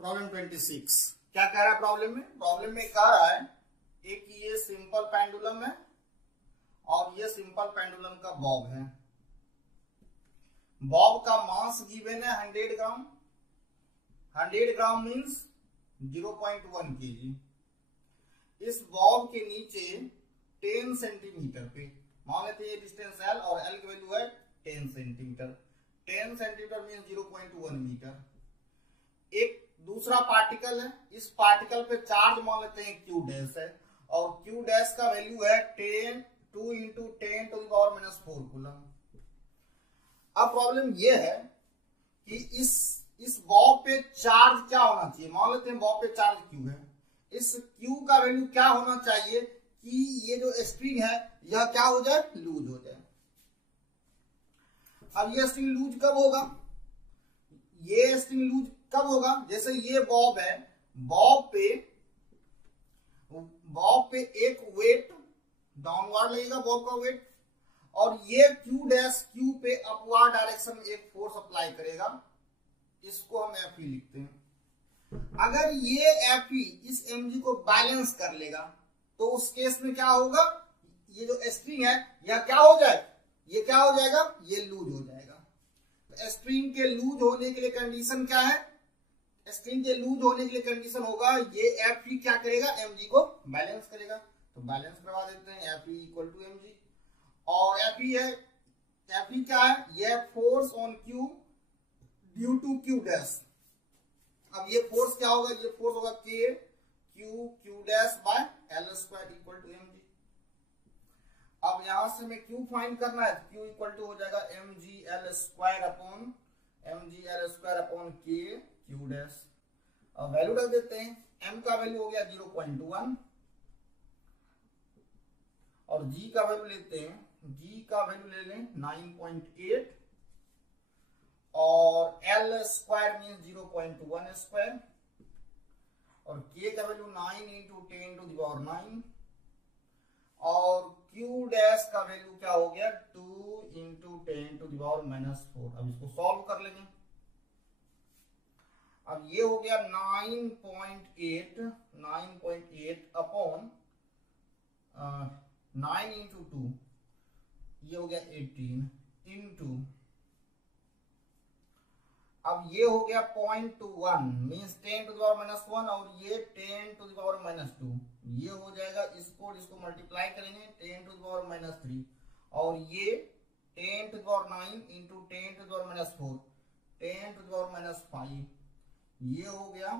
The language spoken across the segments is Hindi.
प्रॉब्लम 26 क्या कह रहा है प्रॉब्लम में कह रहा है एक ये सिंपल पेंडुलम है और ये सिंपल पेंडुलम का बॉब है। बॉब का मास गिवन है 100 ग्राम। 100 ग्राम मीन्स 0.1 kg। इस बॉब के नीचे 10 सेंटीमीटर पे मान लेते हैं डिस्टेंस L और L की वैल्यू है 10 सेंटीमीटर। 10 centimetre means 0.1 metre. एक दूसरा पार्टिकल है, इस पार्टिकल पे चार्ज मान लेते हैं Q डैश है और Q डैश का वैल्यू है 2 into 10 to the power minus 4 coulomb. अब प्रॉब्लम ये है कि इस बॉब पे चार्ज क्या होना चाहिए। मान लेते हैं बॉब पे चार्ज Q है, इस Q का वैल्यू क्या होना चाहिए कि ये जो स्ट्रिंग है यह क्या हो जाए, लूज हो जाए। अब ये स्ट्रिंग लूज कब होगा, ये स्ट्रिंग लूज कब होगा, जैसे ये बॉब है, बॉब पे एक वेट डाउनवर्ड लगेगा, बॉब का वेट, और ये Q डैश Q पे अपवर्ड डायरेक्शन में एक फोर्स अप्लाई करेगा, इसको हम Fe लिखते हैं। अगर ये Fe इस mg को बैलेंस कर लेगा तो उस केस में क्या होगा, ये जो स्ट्रिंग है यह क्या हो जाए, ये क्या हो जाएगा, ये लूज हो जाएगा। तो स्ट्रिंग के लूज होने के लिए कंडीशन क्या है, स्ट्रिंग के लूज होने के लिए कंडीशन होगा ये Fe क्या करेगा, mg को बैलेंस करेगा। तो बैलेंस करवा देते हैं, Fe इक्वल टू mg। और Fe क्या है, ये force on Q due to Q dash. अब ये फोर्स क्या होगा, ये फोर्स होगा Q dash by L square equal to mg। अब यहां से हमें Q फाइंड करना है, Q इक्वल टू हो जाएगा mg L square upon K Q dash. अब वैल्यू रख देते हैं, m का वैल्यू हो गया 0.1 और g का वैल्यू लेते हैं, g का वैल्यू ले लें 9.8 और L स्क्वायर मीन्स 0.1 स्क्वायर और K का value 9 into 10 to the power 9 और Q डैश का वैल्यू क्या हो गया 2 into 10 to the power minus 4। अब इसको सॉल्व कर लेंगे। अब ये हो गया 9.8 अपॉन 9 into 2, ये हो गया 18 into, अब ये हो गया 0.21 means 10 to the power minus 1 और ये 10 to the power minus 2, ये हो जाएगा, इसको मल्टीप्लाई करेंगे 10 to the power minus 3 और ये 10 to the power 9 into 10 to the power minus 4 10 to the power minus 5, ये हो गया।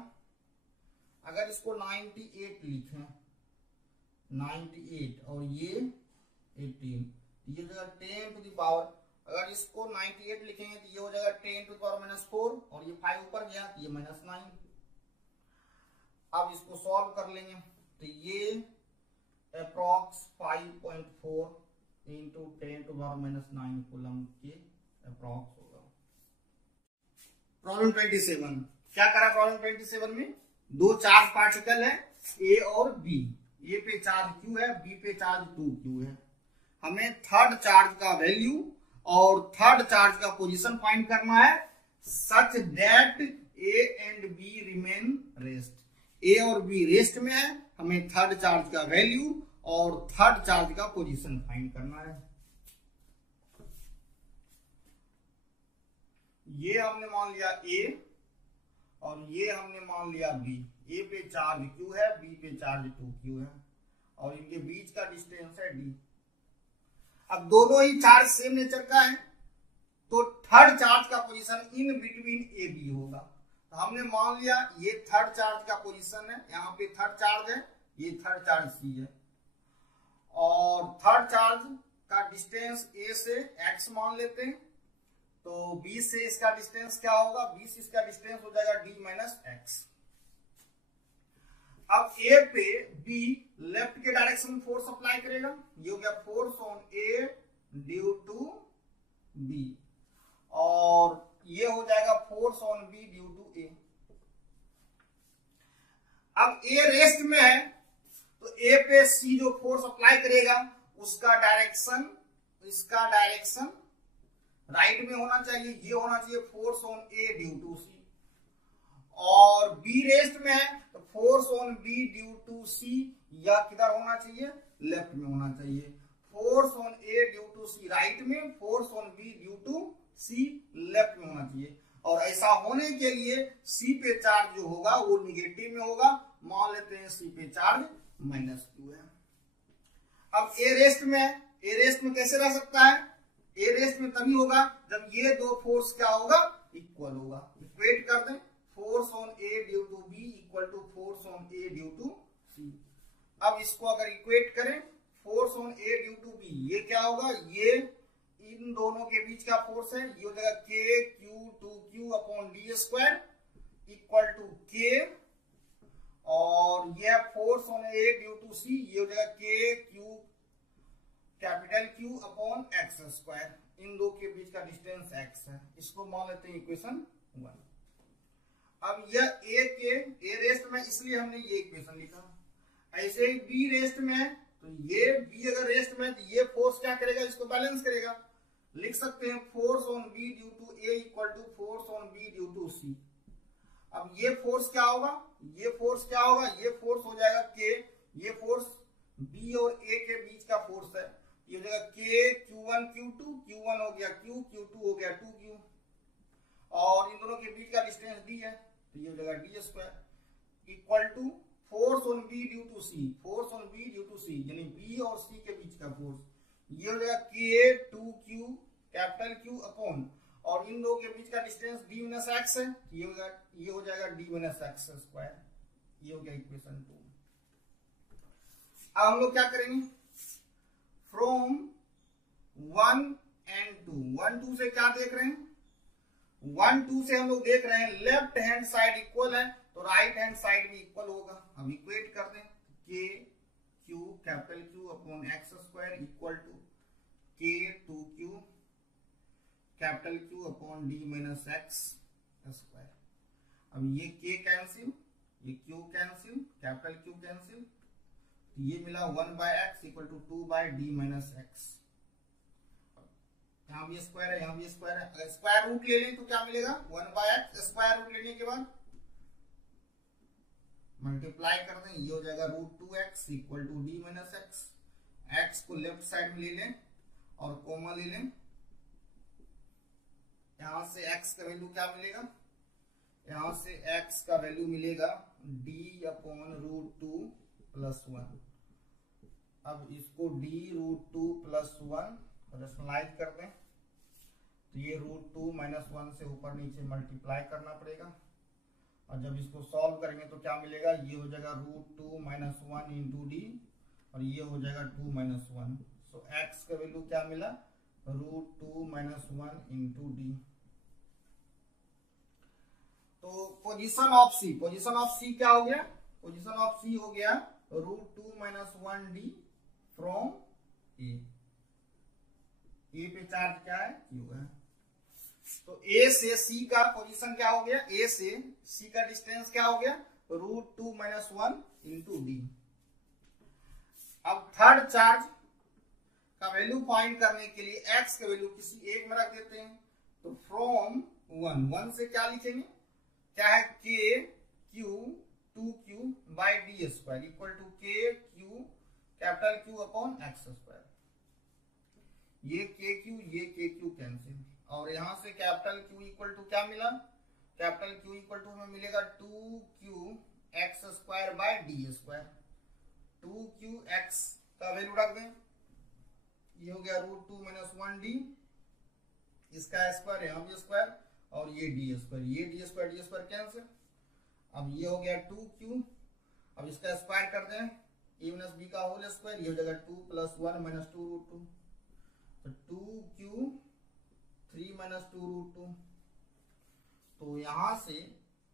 अगर इसको 98 लिखें, 98 और ये 18, ये हो जाएगा 10 to the power, अगर इसको 98 लिखेंगे तो ये हो जाएगा 10 to the power minus 4 और ये 5 ऊपर गया तो ये minus 9। अब इसको सॉल्व कर लेंगे तो ये approx 5.4 into 10 to the power minus 9 coulomb के अप्रॉक्स होगा। प्रॉब्लम 27 क्या करा, प्रॉब्लम 27 में दो चार्ज पार्टिकल है A और B। A पे चार्ज Q है, B पे चार्ज 2Q है। हमें थर्ड चार्ज का वैल्यू और थर्ड चार्ज का पोजीशन फाइंड करना है such that A and B remain rest. A और B रेस्ट में है, हमें थर्ड चार्ज का वैल्यू और थर्ड चार्ज का पोजीशन फाइंड करना है। ये हमने मान लिया A और ये हमने मान लिया B। A पे चार्ज Q है, B पे चार्ज 2Q है और इनके बीच का डिस्टेंस है D। अब दोनों ही चार्ज सेम नेचर का है तो थर्ड चार्ज का position in between A B होगा। तो हमने मान लिया ये थर्ड चार्ज का पोजीशन है, यहाँ पे थर्ड चार्ज है, ये थर्ड चार्ज C है और थर्ड चार्ज का डिस्टेंस A से x मान लेते हैं तो B से इसका डिस्टेंस क्या होगा, B से इसका डिस्टेंस हो जाएगा D माइनस x। अब A पे B लेफ्ट के डायरेक्शन में फोर्स अप्लाई करेगा, ये हो गया force on A due to B और ये हो जाएगा force on B due to A। अब A रेस्ट में है तो A पे C जो फोर्स अप्लाई करेगा उसका डायरेक्शन, इसका डायरेक्शन राइट में होना चाहिए, ये होना चाहिए force on A due to C और बी रेस्ट में है तो force on B due to C या किधर होना चाहिए, लेफ्ट में होना चाहिए। Force on A due to C right में, force on B due to C left में होना चाहिए। और ऐसा होने के लिए सी पे चार्ज जो होगा वो निगेटिव में होगा। मान लेते हैं सी पे चार्ज -q है। अब ए रेस्ट में कैसे रह सकता है, ए रेस्ट में तभी होगा जब ये दो फोर्स क्या होगा, इक्वल होगा। इक्वेट कर दें, force on A due to B equal to force on A due to C. अब इसको अगर इक्वेट करें, force on A due to B, ये क्या होगा, ये इन दोनों के बीच का फोर्स है, ये हो जाएगा k q two q upon d square equal to k, और ये force on A due to C, ये हो जाएगा k Q capital Q upon x square. इन दो के बीच का डिस्टेंस एक्स है। इसको मान लेते हैं इक्वेशन 1। अब यह ए रेस्ट में, इसलिए हमने ये इक्वेशन लिखा। ऐसे ही बी रेस्ट में, तो ये बी अगर रेस्ट में तो ये फोर्स क्या करेगा, इसको बैलेंस करेगा। लिख सकते हैं force on B due to A equal to force on B due to C. अब ये फोर्स क्या होगा, ये फोर्स क्या होगा, ये फोर्स हो जाएगा के, ये फोर्स बी और ए के बीच का फोर्स है, ये हो जाएगा के Q1 Q2, Q1 हो गया Q, Q2 हो गया 2Q, और इन दोनों के बीच का डिस्टेंस d है, तो ये हो जाएगा d square equal to force on B due to C, force on B due to C यानी बी और सी के बीच का फोर्स, ये हो जाएगा के 2Q कैपिटल Q अपॉन, और इन दो के बीच का डिस्टेंस d माइनस एक्स है, ये हो जाएगा d माइनस एक्स स्क्वायर। ये हो गया इक्वेशन 2। अब हम लोग क्या करेंगे, फ्रॉम 1 and 2, 1 2 से क्या देख रहे हैं, 1 2 से हम लोग देख रहे हैं लेफ्ट हैंड साइड इक्वल है तो राइट हैंड साइड भी इक्वल होगा। हम इक्वेट कर दें, K Q capital Q upon x square equal to K 2Q capital Q upon D minus X square. अब ये के कैंसिल, ये Q cancel, capital Q cancel, ये मिला 1 by X equal to 2 by D minus X. यहाँ भी स्क्वायर है, यहाँ भी स्क्वायर है, अगर स्क्वायर रूट ले लें तो क्या मिलेगा, 1 बाय एक्स। स्क्वायर रूट लेने के बाद मल्टीप्लाई कर दें, ये हो जाएगा √2x equal to D minus X. X को लेफ्ट साइड में ले लें और कॉमन ले लें, यहां से x का वैल्यू क्या मिलेगा, यहां से x का वैल्यू मिलेगा d अपॉन √2 प्लस 1। अब इसको d √2 प्लस 1 रेशनलाइज कर दें, तो ये √2 माइनस 1 से ऊपर नीचे मल्टीप्लाई करना पड़ेगा, और जब इसको सॉल्व करेंगे तो क्या मिलेगा, ये हो जाएगा √2 माइनस 1 इंटू डी, और ये हो जाएगा 2 माइनस 1। सो x का वैल्यू क्या मिला, √2 माइनस 1 इंटू डी। तो पोजीशन ऑफ सी क्या हो गया, पोजीशन ऑफ सी हो गया √2 माइनस 1 डी फ्रॉम ए पे चार्ज क्या है, क्यू है। तो ए से सी का पोजीशन क्या हो गया, ए से सी का डिस्टेंस क्या हो गया, √2 माइनस 1 इंटू डी। अब थर्ड चार्ज का वैल्यू फाइंड करने के लिए x का वैल्यू किसी एक में रख देते हैं, तो फ्रॉम 1 से क्या लिखेंगे, क्या है k q 2Q by d square equal to k Q capital Q upon x square. ये के क्यू कैंसिल, और यहां से कैपिटल क्यू इक्वल टू क्या मिला, कैपिटल क्यू इक्वल टू हमें मिलेगा 2Q x square by D square. 2Q x का वैल्यू रख दें, ये हो गया √2 माइनस 1 डी, इसका स्क्वायर यहाँ भी स्क्वायर, और ये डी स्क्वायर, ये डी स्क्वायर कैंसिल। अब ये हो गया 2Q, अब इसका स्क्वायर कर दें, a माइनस बी का होल स्क्वायर, ये हो जाएगा 2 प्लस 1 माइनस 2√2, तो 2Q 3 माइनस 2√2। तो यहां से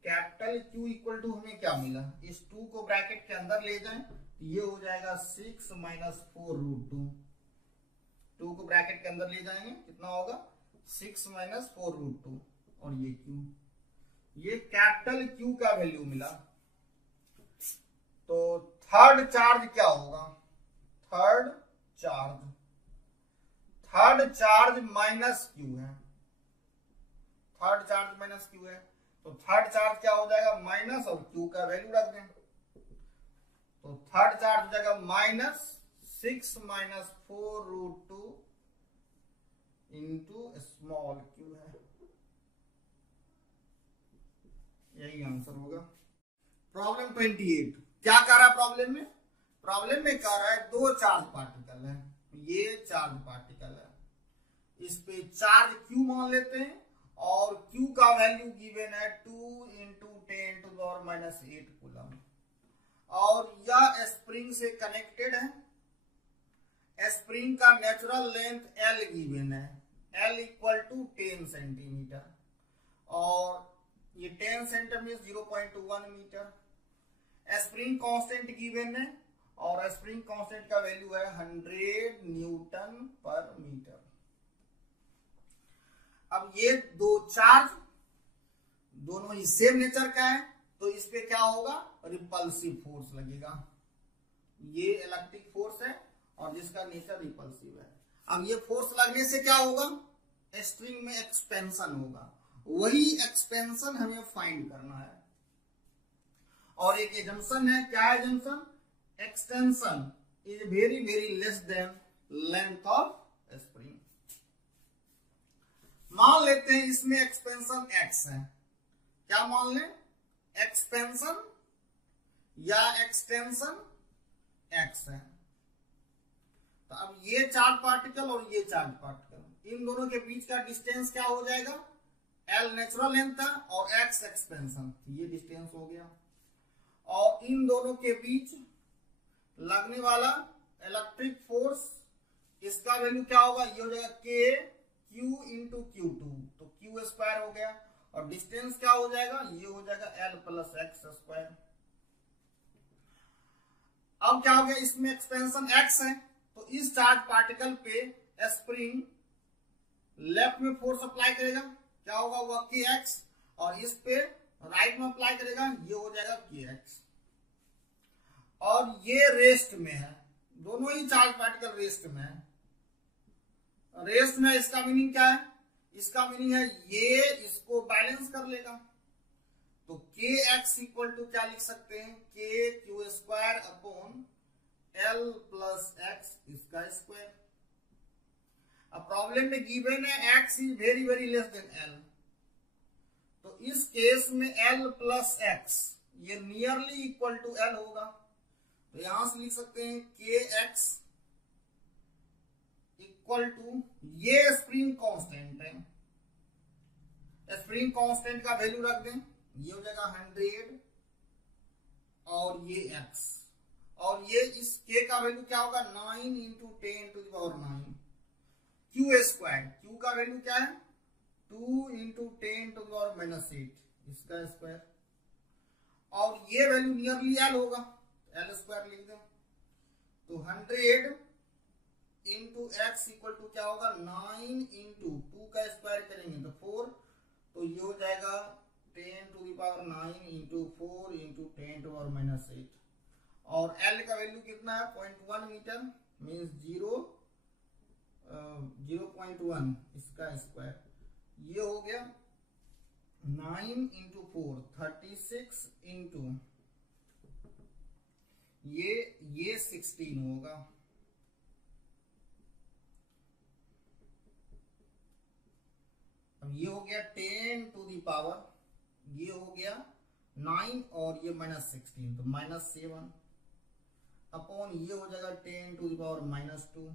कैपिटल Q इक्वल टू हमें क्या मिला, इस 2 को ब्रैकेट के अंदर ले जाएं तो ये हो जाएगा 6 माइनस 4√2। 2 को ब्रैकेट के अंदर ले जाएंगे, कितना होगा 6 माइनस 4√2, और ये Q, ये कैपिटल Q का वैल्यू मिला। तो थर्ड चार्ज क्या होगा, थर्ड चार्ज माइनस Q है, थर्ड चार्ज माइनस Q है। तो थर्ड चार्ज क्या हो जाएगा, माइनस, और क्यू का वैल्यू रख दें। तो थर्ड चार्ज हो जाएगा -6 - 4√2 इंटू स्मॉल क्यू है, यही आंसर होगा। प्रॉब्लम 28 क्या कह रहा है प्रॉब्लम में? प्रॉब्लम में कह रहा है दो चार्ज पार्टिकल है, ये चार्ज पार्टिकल है, इस पे चार्ज Q मान लेते हैं और Q का वैल्यू गिवन है 2 × 10⁻⁸ कूलम, और यह स्प्रिंग से कनेक्टेड है। स्प्रिंग का नेचुरल लेंथ L गिवन है, L = 10 सेंटीमीटर, और ये 10 centimetre 0.1 metre. Spring constant given है, और स्प्रिंग कांस्टेंट का वैल्यू है 100 Nm/मीटर। अब ये दो चार्ज दोनों ही सेम नेचर का है, तो इस पे क्या होगा, रिपल्सिव फोर्स लगेगा। ये इलेक्ट्रिक फोर्स है और जिसका नेचर रिपल्सिव है। अब ये फोर्स लगने से क्या होगा, स्ट्रिंग में एक्सपेंशन होगा, वही एक्सपेंशन हमें फाइंड करना है। और एक एजम्पशन है, क्या है assumption, extension is very very less than length of spring. मान लेते हैं इसमें एक्सपेंशन x है, क्या मान लें, एक्सपेंशन या एक्सटेंशन x है। तो अब ये चार्ज पार्टिकल और ये चार्ज पार्टिकल, इन दोनों के बीच का डिस्टेंस क्या हो जाएगा, L नेचुरल लेंथ था और x एक्सपेंशन, ये डिस्टेंस हो गया। और इन दोनों के बीच लगने वाला इलेक्ट्रिक फोर्स, इसका वैल्यू क्या होगा, ये हो जाएगा k Q × Q2, तो Q² हो गया, और डिस्टेंस क्या हो जाएगा, ये हो जाएगा L + x²। अब क्या हो गया, इसमें एक्सपेंशन x है, तो इस चार्ज पार्टिकल पे स्प्रिंग लेफ्ट में फोर्स अप्लाई करेगा, क्या होगा, वह kx, और इस पे राइट में अप्लाई करेगा, ये हो जाएगा kx। और ये रेस्ट में है, दोनों ही चार्ज पार्टिकल रेस्ट में है। रेस्ट में इसका मीनिंग क्या है, इसका मीनिंग है ये इसको बैलेंस कर लेगा। तो kx = क्या लिख सकते हैं, kq² / L + x इसका स्क्वायर। अब प्रॉब्लम में गिवन है x is very very less than L, तो इस केस में L + x ये नियरली इक्वल टू L होगा। तो यहां से लिख सकते हैं kx = ये स्प्रिंग कांस्टेंट है, स्प्रिंग कांस्टेंट का वैल्यू रख दें, ये हो जाएगा 100, और ये x, और ये इस k का वैल्यू क्या होगा, 9 × 10⁹ Q², Q का वैल्यू क्या है, 2 × 10⁻⁸ इसका स्क्वायर, और ये वैल्यू नियरली L होगा, L² लिख दें। तो 100 × x = क्या होगा, 9 × 2 का स्क्वायर करेंगे तो 4, तो ये हो जाएगा 10⁹ 9 × 4 × 10⁻⁸, और L का वैल्यू कितना है, 0.1 मीटर, मीन्स 0.1 इसका स्क्वायर, ये हो गया 9 × 4 36 × ये 16 होगा। अब ये हो गया 10⁻, ये हो गया 9 और ये -16, तो -7 अपॉन ये हो जाएगा 10⁻⁻²।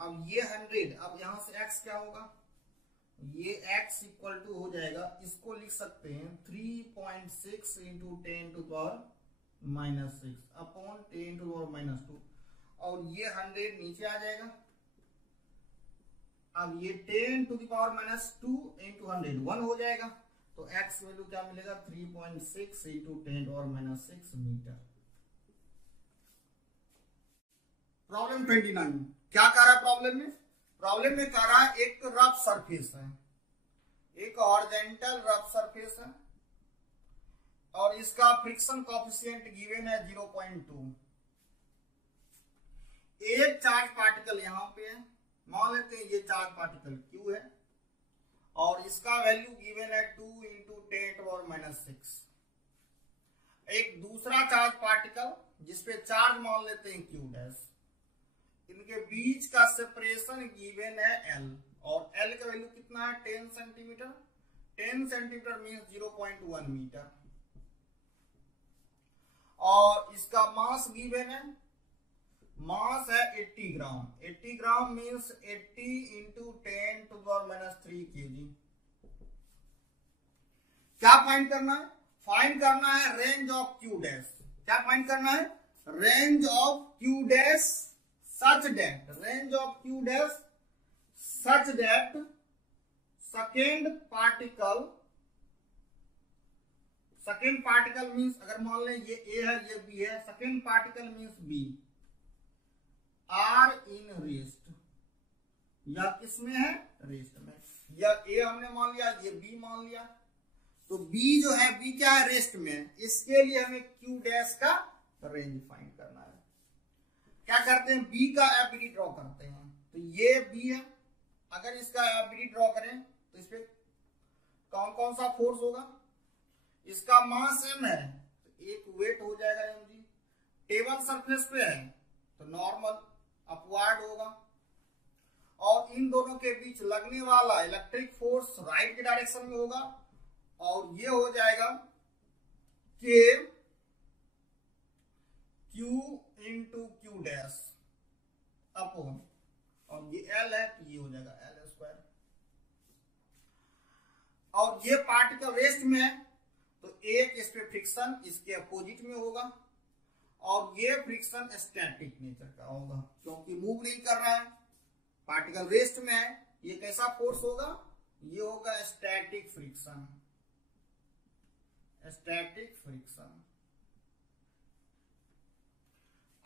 अब ये 100, अब यहां से x क्या होगा, ये x = हो जाएगा, इसको लिख सकते हैं 3.6 × 10⁻⁻6 अपॉन 10⁻², और ये 100 नीचे आ जाएगा। अब ये 10⁻² × 100 1 हो जाएगा, तो x वैल्यू क्या मिलेगा, 3.6 × 10⁻6 मीटर। प्रॉब्लम 29 क्या कह रहा है प्रॉब्लम में, प्रॉब्लम में कह रहा है एक रफ सरफेस है, एक हॉरिजॉन्टल रफ सरफेस है, और इसका फ्रिक्शन कोएफिशिएंट गिवन है 0.2। एक चार्ज पार्टिकल यहां पे है, मान लेते हैं ये चार्ज पार्टिकल Q है, और इसका वैल्यू गिवन है 2 इंटू 10⁻⁻6। एक दूसरा चार्ज पार्टिकल जिसपे चार्ज मान लेते हैं Q डैश, इनके बीच का सेपरेशन गिवन है L, और L का वैल्यू कितना है 10 सेंटीमीटर। 10 सेंटीमीटर मीन्स 0.1 मीटर, और इसका मास गिवन है, मास है 80 gram. 80 gram means 80 into 10⁻³ kg। क्या फाइंड करना है? फाइंड करना है रेंज ऑफ Q डैश। क्या फाइंड करना है? Range of Q dash such that, range of Q dash such that second particle means, अगर मान लें ये A है ये B है, second particle means B are in rest, या किसमें है? रेस्ट में। या A हमने मान लिया, ये B मान लिया, तो B जो है, B क्या है? रेस्ट में। इसके लिए हमें Q डैश का रेंज फाइंड करना है। क्या करते हैं? B का एफबीडी ड्रॉ करते हैं। तो ये B है, अगर इसका एफबीडी ड्रॉ करें तो इस पे कौन कौन सा फोर्स होगा? इसका मास m है तो एक वेट हो जाएगा mg। टेबल सरफेस पे है तो नॉर्मल अपवर्ड होगा, और इन दोनों के बीच लगने वाला इलेक्ट्रिक फोर्स राइट के डायरेक्शन में होगा, और ये हो जाएगा K Q into Q dash upon, और ये L है तो ये हो जाएगा L स्क्वायर। और ये पार्टिकल रेस्ट में है तो एक इस पे फ्रिक्शन इसके अपोजिट में होगा, और ये फ्रिक्शन स्टैटिक नेचर का होगा क्योंकि मूव नहीं कर रहा है, पार्टिकल रेस्ट में है। ये कैसा फोर्स होगा? ये होगा static friction. Static friction.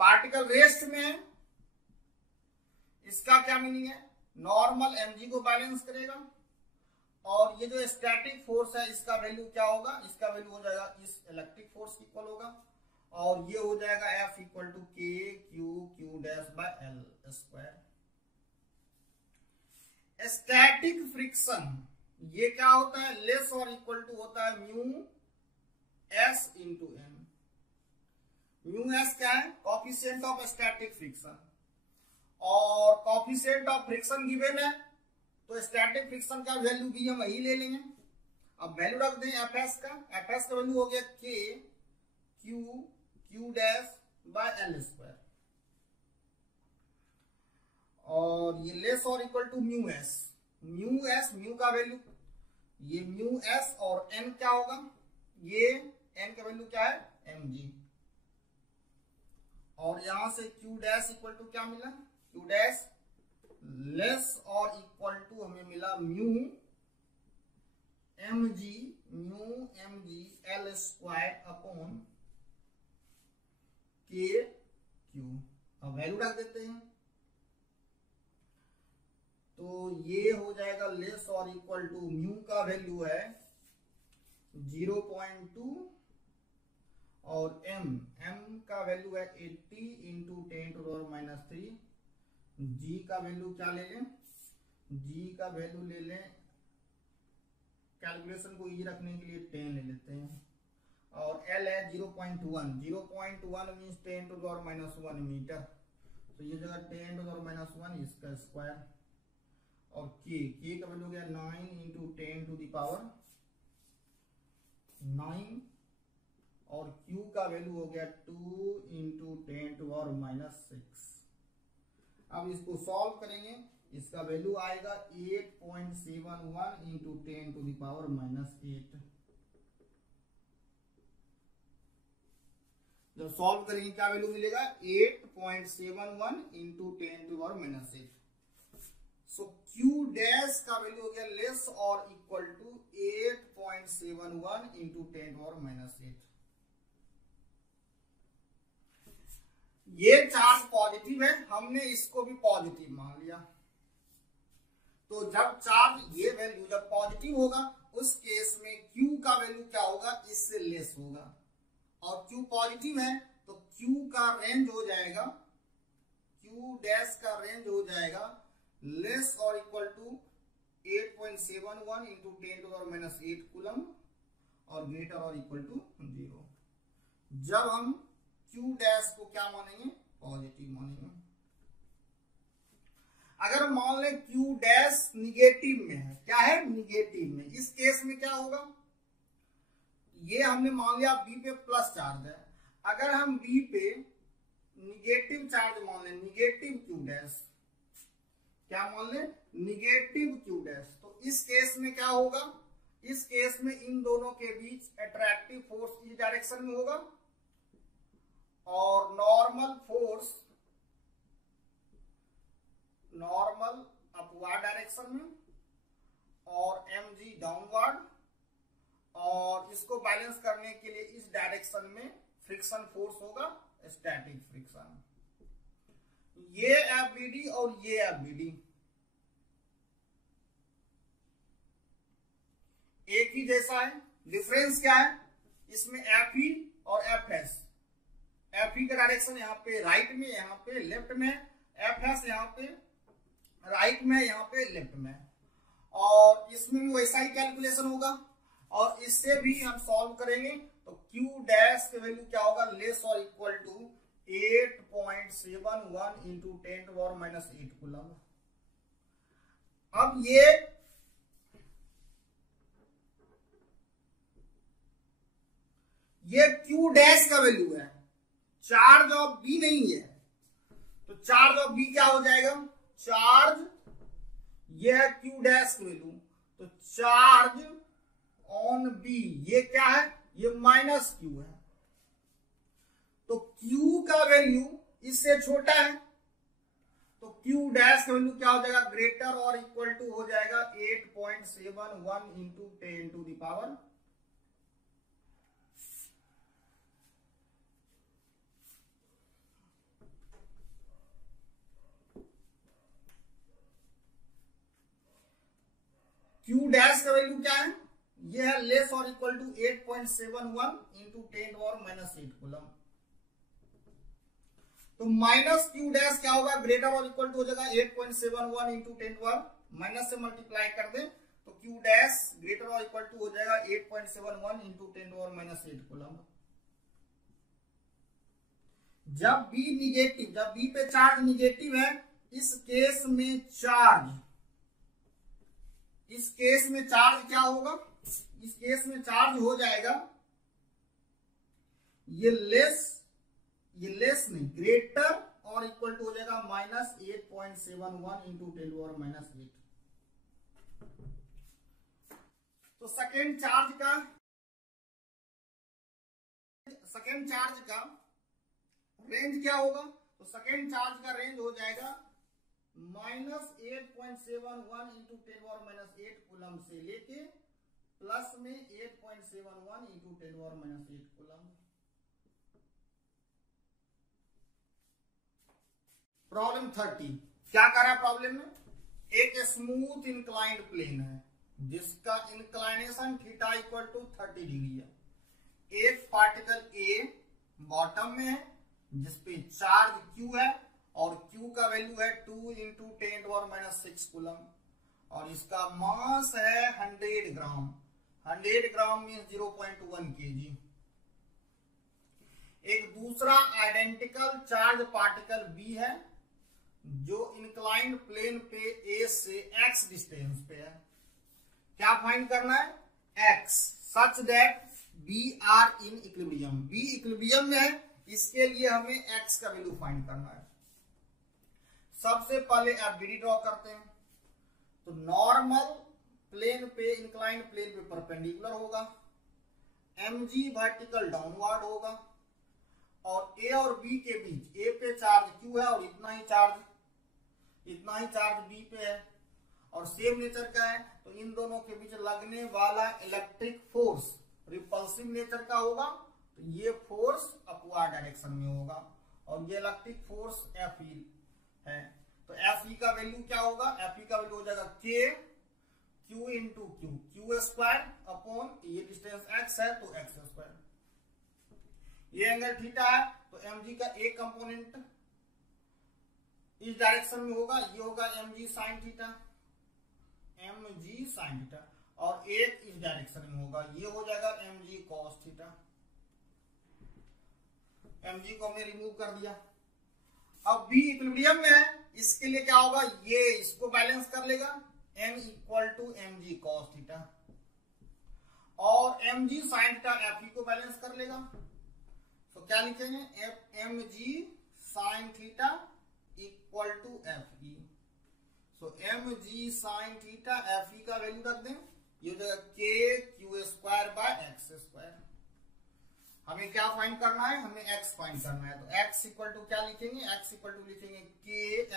Particle rest में है, इसका क्या मीनिंग है? नॉर्मल mg को बैलेंस करेगा, और ये जो स्टैटिक फोर्स है इसका वैल्यू क्या होगा? इसका वैल्यू हो जाएगा इस इलेक्ट्रिक फोर्स इक्वल होगा, और ये हो जाएगा F equal to K Q dash by L square. Static friction ये क्या होता है? लेस और इक्वल टू होता है mu S into N। Mu S क्या है? कॉफिशिएंट ऑफ स्टैटिक फ्रिक्शन, और कॉफिशिएंट ऑफ फ्रिक्शन गिवन है तो स्टैटिक फ्रिक्शन का वैल्यू भी हम वही ले लेंगे। अब वैल्यू रख दें Fs का। Fs का वैल्यू हो गया K Q dash by L square, और ये लेस और equal to mu S। Mu का वैल्यू ये म्यू S, और N क्या होगा? ये N का वैल्यू क्या है? mg, और यहां से Q डैश इक्वल टू क्या मिला? Q डैश लेस और इक्वल टू हमें मिला mu mg L square upon K Q। अब वैल्यू रख देते हैं तो ये हो जाएगा लेस और इक्वल टू म्यू का वैल्यू है 0.2, और m का वैल्यू है 80 इंटू 10⁻³ g का वैल्यू क्या ले लें? g का वैल्यू ले लें, कैलकुलेशन को इजी रखने के लिए 10 ले लेते हैं, और L है 0.1 मीन्स 10⁻⁻1 मीटर, तो ये जगह 10⁻⁻1 इसका स्क्वायर, और k का वैल्यू हो गया 9 इंटू 10⁻9, और q का वैल्यू हो गया 2 इंटू 10⁻6। अब इसको सॉल्व करेंगे, इसका वैल्यू आएगा 8.71 इंटू 10⁻⁻8। जब सॉल्व करेंगे क्या वैल्यू मिलेगा? 8.71 इंटू 10⁻⁻8। सो Q डैश का वैल्यू हो गया लेस और इक्वल टू 8.71 इंटू 10⁻⁸। ये चार्ज पॉजिटिव है, हमने इसको भी पॉजिटिव मान लिया। तो जब चार्ज ये वैल्यू जब पॉजिटिव होगा उस केस में Q का वैल्यू क्या होगा? इससे लेस होगा, और Q पॉजिटिव है तो Q का रेंज हो जाएगा, Q डैश का रेंज हो जाएगा लेस और इक्वल टू 8.71 इंटू 10⁻⁸ कूलम और ग्रेटर और इक्वल टू 0। जब हम Q डैश को क्या मानेंगे, पॉजिटिव मानेंगे। अगर मान लें Q डैश निगेटिव में है, क्या है, निगेटिव में, इस केस में क्या होगा, ये हमने मान लिया B पे प्लस चार्ज है, अगर हम B पे निगेटिव चार्ज मान लें, निगेटिव Q डैश, क्या मान लें, निगेटिव Q डैश, तो इस केस में क्या होगा, इस केस में इन दोनों के बीच अट्रैक्टिव फोर्स इस डायरेक्शन में होगा और normal force normal upward direction में और mg डाउनवर्ड, और इसको बैलेंस करने के लिए इस डायरेक्शन में फ्रिक्शन फोर्स होगा, स्टैटिक फ्रिक्शन। ये FBD और ये FBD एक ही जैसा है, डिफरेंस क्या है, इसमें FE और FS, FE का डायरेक्शन यहाँ पे राइट में, यहाँ पे लेफ्ट में, FS यहाँ पे राइट में, यहाँ पे लेफ्ट में, और इसमें भी वैसा ही कैलकुलेशन होगा और इससे भी हम सॉल्व करेंगे तो Q डैश के वैल्यू क्या होगा, लेस और इक्वल टू 8.71 इंटू 10⁻⁸ कूलम। अब ये Q डैश का वैल्यू है, चार्ज ऑफ B नहीं है, तो चार्ज ऑफ B क्या हो जाएगा, चार्ज, ये है Q डैश की वैल्यू, तो चार्ज ऑन B ये क्या है, ये माइनस Q है, तो Q का वैल्यू इससे छोटा है, तो Q डैश का वैल्यू क्या हो जाएगा, ग्रेटर और इक्वल टू हो जाएगा 8.71 into 10 to the power Q dash का वैल्यू क्या है, ये है लेस और इक्वल टू 8.71 इंटू 10⁻⁸ कूलम। तो माइनस Q डैश क्या होगा, ग्रेटर और इक्वल टू हो जाएगा 8.71 इंटू 10⁻, से मल्टीप्लाई कर दे तो Q डैश ग्रेटर और इक्वल टू हो जाएगा 8.71 इंटू 10⁻⁸ कूलम। जब B निगेटिव, जब B पे चार्ज निगेटिव है, इस केस में चार्ज, इस केस में चार्ज क्या होगा, इस केस में चार्ज हो जाएगा ये लेस नहीं, ग्रेटर और इक्वल टू हो जाएगा -8.71 इंटू 10⁻⁸। तो सेकेंड चार्ज का रेंज क्या होगा, तो सेकेंड चार्ज का रेंज हो जाएगा -8.71 इंटू 10⁻⁸ कूलम से लेके प्लस में 8.71 इंटू 10⁻⁸ कूलम। प्रॉब्लम 30 क्या कर रहा है, प्रॉब्लम में एक स्मूथ इंक्लाइंड प्लेन है जिसका inclination theta equal to 30 degree है, एक पार्टिकल A बॉटम में है जिसपे चार्ज Q है और Q का वैल्यू है 2 इंटू 10⁻⁶ कूलम और इसका मास है 100 ग्राम, 100 ग्राम मीन 0.1 kg। एक दूसरा आइडेंटिकल चार्ज पार्टिकल B है जो इंक्लाइंड प्लेन पे A से x डिस्टेंस पे है। क्या फाइंड करना है, x such that B are in equilibrium, B equilibrium में है, इसके लिए हमें x का वैल्यू फाइंड करना है। सबसे पहले FBD ड्रॉ करते हैं, तो नॉर्मल प्लेन पे, इंक्लाइंड प्लेन पे परपेंडिकुलर होगा, mg वर्टिकल डाउनवर्ड होगा और A और B के बीच, A पे चार्ज Q है और इतना ही चार्ज B पे है और सेम नेचर का है, तो इन दोनों के बीच लगने वाला इलेक्ट्रिक फोर्स रिपल्सिव नेचर का होगा, तो ये फोर्स अपवर्ड डायरेक्शन में होगा और ये इलेक्ट्रिक फोर्स Fe है। तो Fe का वैल्यू क्या होगा, Fe का वैल्यू हो जाएगा K Q into Q square upon ये डिस्टेंस x है तो x स्क्वायर, ये एंगल थीटा है तो mg का एक कंपोनेंट इस डायरेक्शन में होगा, ये होगा mg sine theta, mg mg sin theta, और एक इस डायरेक्शन में होगा, ये हो जाएगा mg cos थीटा। mg को हमने रिमूव कर दिया। अब b इक्विलिब्रियम में है, इसके लिए क्या होगा, ये इसको बैलेंस कर लेगा, m equal to mg cos theta, और mg sin थीटा fe को बैलेंस कर लेगा। तो क्या लिखेंगे, mg sin theta equal to fe। So mg sin theta fe का वैल्यू रख दें, ये हो जाएगा k q square by x square. हमें क्या फाइंड करना है, हमें x फाइंड करना है। तो x इक्वल टू क्या लिखेंगे, x इक्वल टू लिखेंगे k,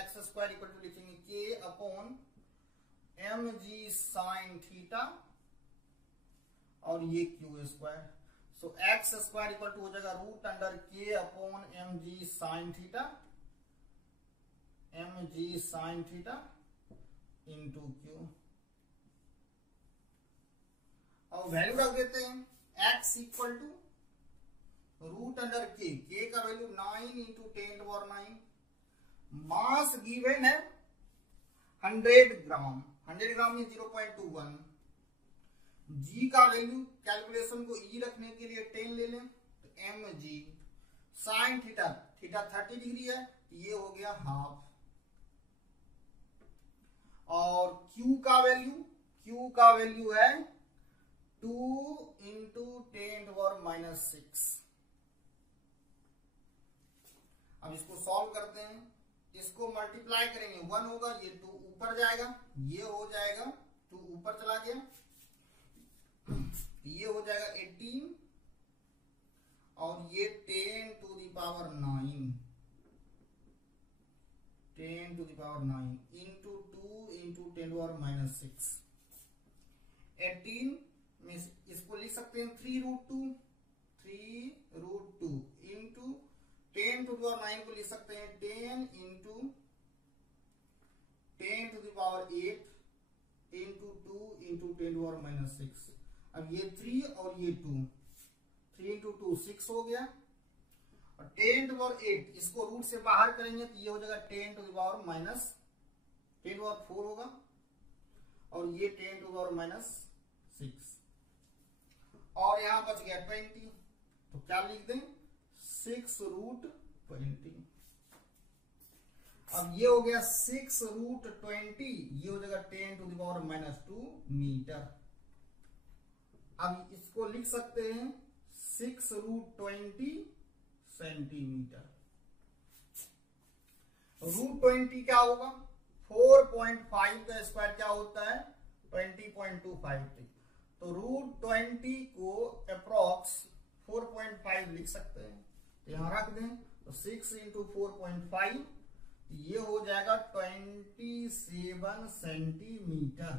x square equal to लिखेंगे k upon mg sin theta और ये q square. So x square equal to हो जाएगा root under k upon mg sin theta, mg sin theta into q। और वैल्यू रख देते हैं, x equal to root under k का वैल्यू 9 इंटू 10⁻9। मास गिवन है 100 ग्राम, 100 ग्राम में 0.21। g का वैल्यू कैलकुलेशन को e रखने के लिए 10 ले लें, तो mg sin theta, theta 30 degree है, तो ये हो गया हाफ। और q का वैल्यू है 2 इंटू 10⁻6। अब इसको सॉल्व करते हैं, इसको मल्टीप्लाई करेंगे, 1 होगा, ये 2 ऊपर जाएगा, ये हो जाएगा 2 ऊपर चला गया, ये हो जाएगा 18 और ये 10 to the power 9, 10 to the power 9 into 2 into 10⁻6। 18 में इसको लिख सकते हैं 3√2 इंटू 10 टू द पावर 9 को लिख सकते हैं 10 into 10 to the power 8 into 2 into 10⁻6। अब ये 3 और ये 2, 3 इंटू 2 6 हो गया, और 10 टू पावर 8 इसको रूट से बाहर करेंगे तो ये हो जाएगा 10 टू द पावर माइनस 10⁻4 होगा, और ये 10 टू द पावर -6, और यहां बच गया 20। तो क्या लिख दें, 6√20। अब ये हो गया 6√20, ये हो जाएगा 10 टू द पावर -2 मीटर। अब इसको लिख सकते हैं 6√20 सेंटीमीटर। √20 क्या होगा, 4.5 का स्क्वायर क्या होता है, 20.253। तो √20 को अप्रॉक्स 4.5 लिख सकते हैं, तो यहां रख दें, तो 6 इंटू 4.5, ये हो जाएगा 27 सेंटीमीटर।